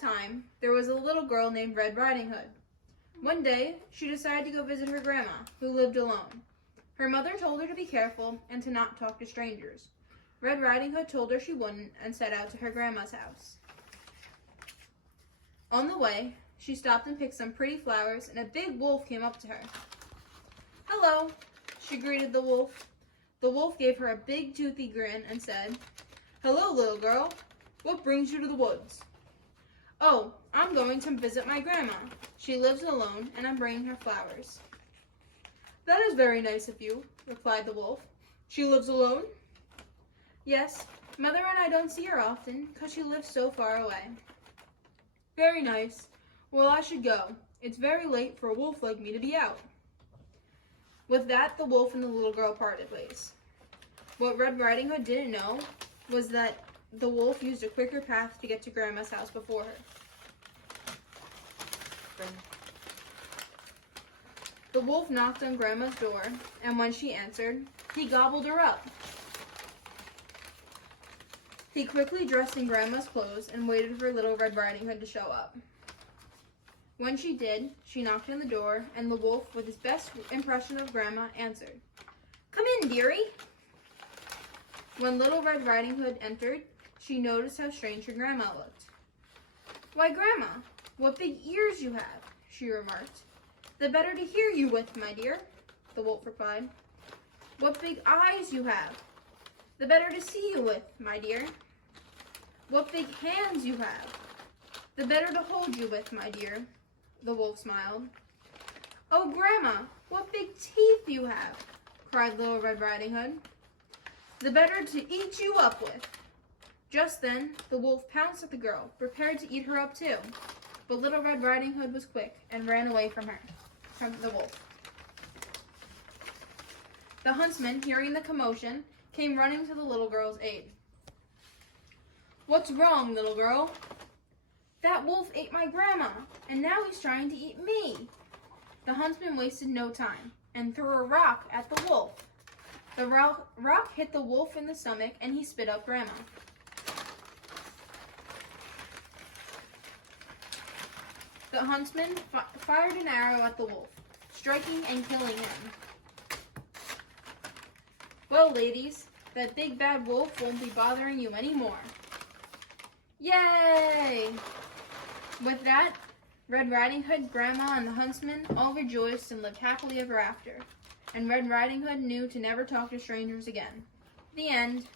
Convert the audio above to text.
time, there was a little girl named Red Riding Hood. One day, she decided to go visit her grandma, who lived alone. Her mother told her to be careful and to not talk to strangers. Red Riding Hood told her she wouldn't and set out to her grandma's house. On the way, she stopped and picked some pretty flowers, and a big wolf came up to her. "Hello," she greeted the wolf. The wolf gave her a big toothy grin and said, "Hello, little girl. What brings you to the woods?" "Oh, I'm going to visit my grandma. She lives alone, and I'm bringing her flowers." "That is very nice of you," replied the wolf. "She lives alone?" "Yes, Mother and I don't see her often, because she lives so far away." "Very nice. Well, I should go. It's very late for a wolf like me to be out." With that, the wolf and the little girl parted ways. What Red Riding Hood didn't know was that the wolf used a quicker path to get to Grandma's house before her. The wolf knocked on Grandma's door, and when she answered, he gobbled her up. He quickly dressed in Grandma's clothes and waited for little Red Riding Hood to show up. When she did, she knocked on the door, and the wolf, with his best impression of Grandma, answered, "Come in, dearie." When little Red Riding Hood entered, she noticed how strange her grandma looked. "Why, Grandma, what big ears you have," she remarked. "The better to hear you with, my dear," the wolf replied. "What big eyes you have. The better to see you with, my dear." "What big hands you have. The better to hold you with, my dear," the wolf smiled. "Oh, Grandma, what big teeth you have," cried little Red Riding Hood. "The better to eat you up with." Just then, the wolf pounced at the girl, prepared to eat her up too. But little Red Riding Hood was quick and ran away from the wolf. The huntsman, hearing the commotion, came running to the little girl's aid. "What's wrong, little girl?" "That wolf ate my grandma, and now he's trying to eat me." The huntsman wasted no time and threw a rock at the wolf. The rock hit the wolf in the stomach, and he spit up Grandma. The huntsman fired an arrow at the wolf, striking and killing him. "Well, ladies, that big bad wolf won't be bothering you anymore." Yay! With that, Red Riding Hood, Grandma, and the huntsman all rejoiced and lived happily ever after. And Red Riding Hood knew to never talk to strangers again. The end.